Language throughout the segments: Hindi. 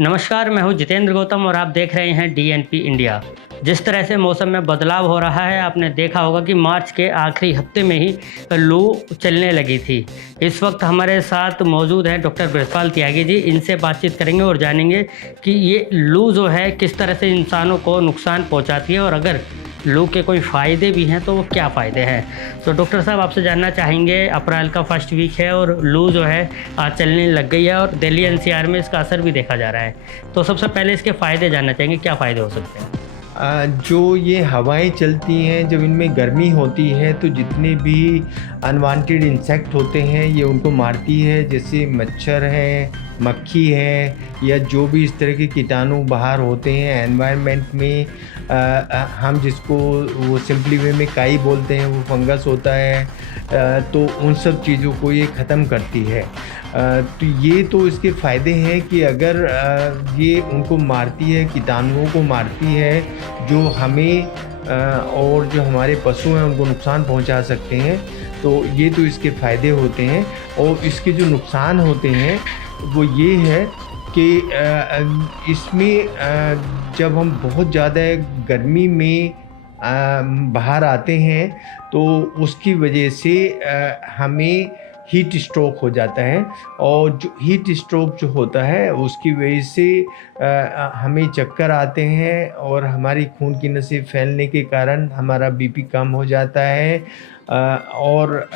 नमस्कार, मैं हूँ जितेंद्र गौतम और आप देख रहे हैं डीएनपी इंडिया। जिस तरह से मौसम में बदलाव हो रहा है, आपने देखा होगा कि मार्च के आखिरी हफ्ते में ही लू चलने लगी थी। इस वक्त हमारे साथ मौजूद हैं डॉक्टर बृजपाल त्यागी जी। इनसे बातचीत करेंगे और जानेंगे कि ये लू जो है किस तरह से इंसानों को नुकसान पहुँचाती है और अगर लू के कोई फ़ायदे भी हैं तो वो क्या फ़ायदे हैं। तो डॉक्टर साहब आपसे जानना चाहेंगे, अप्रैल का फर्स्ट वीक है और लू जो है आज चलने लग गई है और दिल्ली एनसीआर में इसका असर भी देखा जा रहा है। तो सबसे पहले इसके फ़ायदे जानना चाहेंगे, क्या फ़ायदे हो सकते हैं? जो ये हवाएं चलती हैं, जब इनमें गर्मी होती है तो जितने भी अनवांटेड इंसेक्ट होते हैं ये उनको मारती है। जैसे मच्छर हैं, मक्खी है, या जो भी इस तरह के कीटाणु बाहर होते हैं एनवायरनमेंट में, हम जिसको वो सिंपली वे में काई बोलते हैं, वो फंगस होता है, तो उन सब चीज़ों को ये ख़त्म करती है। तो ये तो इसके फ़ायदे हैं कि अगर ये उनको मारती है, कीटाणुओं को मारती है जो हमें और जो हमारे पशु हैं उनको नुकसान पहुंचा सकते हैं, तो ये तो इसके फ़ायदे होते हैं। और इसके जो नुकसान होते हैं वो ये है कि इसमें जब हम बहुत ज़्यादा गर्मी में बाहर आते हैं तो उसकी वजह से हमें हीट स्ट्रोक हो जाता है। और जो हीट स्ट्रोक जो होता है उसकी वजह से हमें चक्कर आते हैं और हमारी खून की नसें फैलने के कारण हमारा बीपी कम हो जाता है, और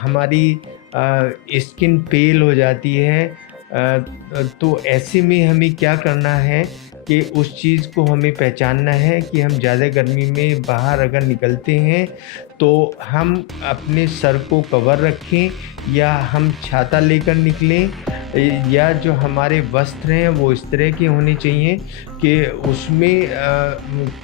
हमारी स्किन पेल हो जाती है। तो ऐसे में हमें क्या करना है कि उस चीज़ को हमें पहचानना है कि हम ज़्यादा गर्मी में बाहर अगर निकलते हैं तो हम अपने सर को कवर रखें, या हम छाता लेकर निकलें, या जो हमारे वस्त्र हैं वो इस तरह के होने चाहिए कि उसमें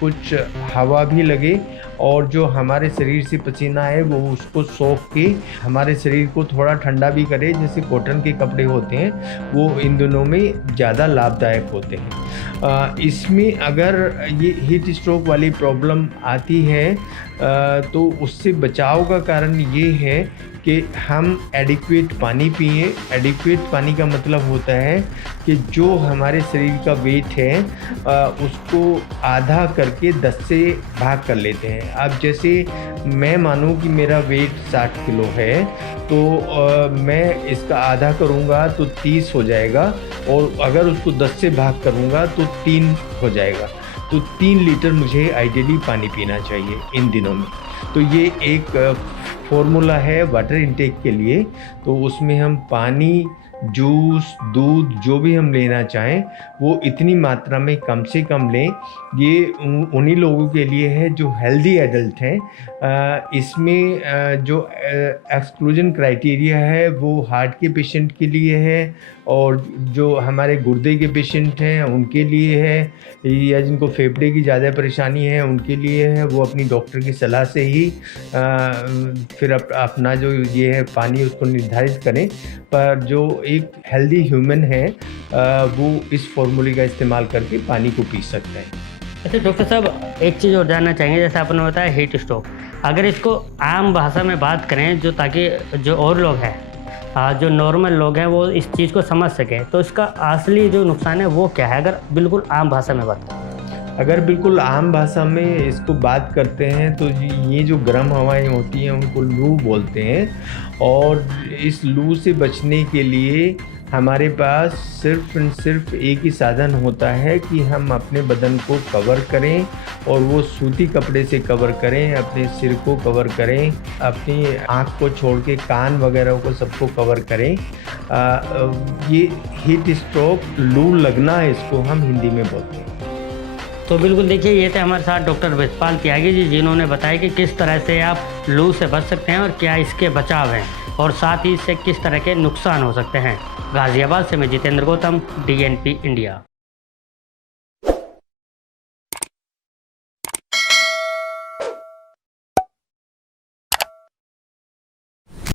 कुछ हवा भी लगे और जो हमारे शरीर से पसीना है वो उसको सोख के हमारे शरीर को थोड़ा ठंडा भी करे। जैसे कॉटन के कपड़े होते हैं वो इन दिनों में ज़्यादा लाभदायक होते हैं। इसमें अगर ये हीट स्ट्रोक वाली प्रॉब्लम आती है तो उससे बचाव का कारण ये है कि हम एडिक्वेट पानी पिएं। एडिक्वेट पानी का मतलब होता है कि जो हमारे शरीर का वेट है उसको आधा करके 10 से भाग कर लेते हैं। अब जैसे मैं मानूं कि मेरा वेट 60 किलो है तो मैं इसका आधा करूंगा तो 30 हो जाएगा, और अगर उसको 10 से भाग करूंगा तो 3 हो जाएगा। तो 3 लीटर मुझे आइडियली पानी पीना चाहिए इन दिनों में। तो ये एक फॉर्मूला है वाटर इनटेक के लिए। तो उसमें हम पानी, जूस, दूध जो भी हम लेना चाहें वो इतनी मात्रा में कम से कम लें। ये उन्हीं लोगों के लिए है जो हेल्दी एडल्ट हैं। इसमें जो एक्सक्लूजन क्राइटेरिया है वो हार्ट के पेशेंट के लिए है, और जो हमारे गुर्दे के पेशेंट हैं उनके लिए है, या जिनको फेफड़े की ज़्यादा परेशानी है उनके लिए है। वो अपनी डॉक्टर की सलाह से ही फिर अपना जो ये है पानी उसको निर्धारित करें। पर जो एक हेल्दी ह्यूमन है वो इस फॉर्मूले का इस्तेमाल करके पानी को पी सकता है। अच्छा डॉक्टर साहब, एक चीज़ और जानना चाहेंगे, जैसे आपने बताया हीट स्ट्रोक, अगर इसको आम भाषा में बात करें जो ताकि जो और लोग हैं, जो नॉर्मल लोग हैं वो इस चीज़ को समझ सकें, तो इसका असली जो नुकसान है वो क्या है, अगर बिल्कुल आम भाषा में बात करें? अगर बिल्कुल आम भाषा में इसको बात करते हैं तो ये जो गर्म हवाएं होती हैं उनको लू बोलते हैं। और इस लू से बचने के लिए हमारे पास सिर्फ एक ही साधन होता है कि हम अपने बदन को कवर करें, और वो सूती कपड़े से कवर करें, अपने सिर को कवर करें, अपनी आँख को छोड़ के कान वगैरह को सबको कवर करें। ये हीट स्ट्रोक, लू लगना, इसको हम हिंदी में बोलते हैं। तो बिल्कुल देखिए, ये थे हमारे साथ डॉक्टर बृजपाल त्यागी जी, जिन्होंने बताया कि किस तरह से आप लू से बच सकते हैं और क्या इसके बचाव हैं, और साथ ही इससे किस तरह के नुकसान हो सकते हैं। गाज़ियाबाद से मैं जितेंद्र गौतम, डीएनपी इंडिया।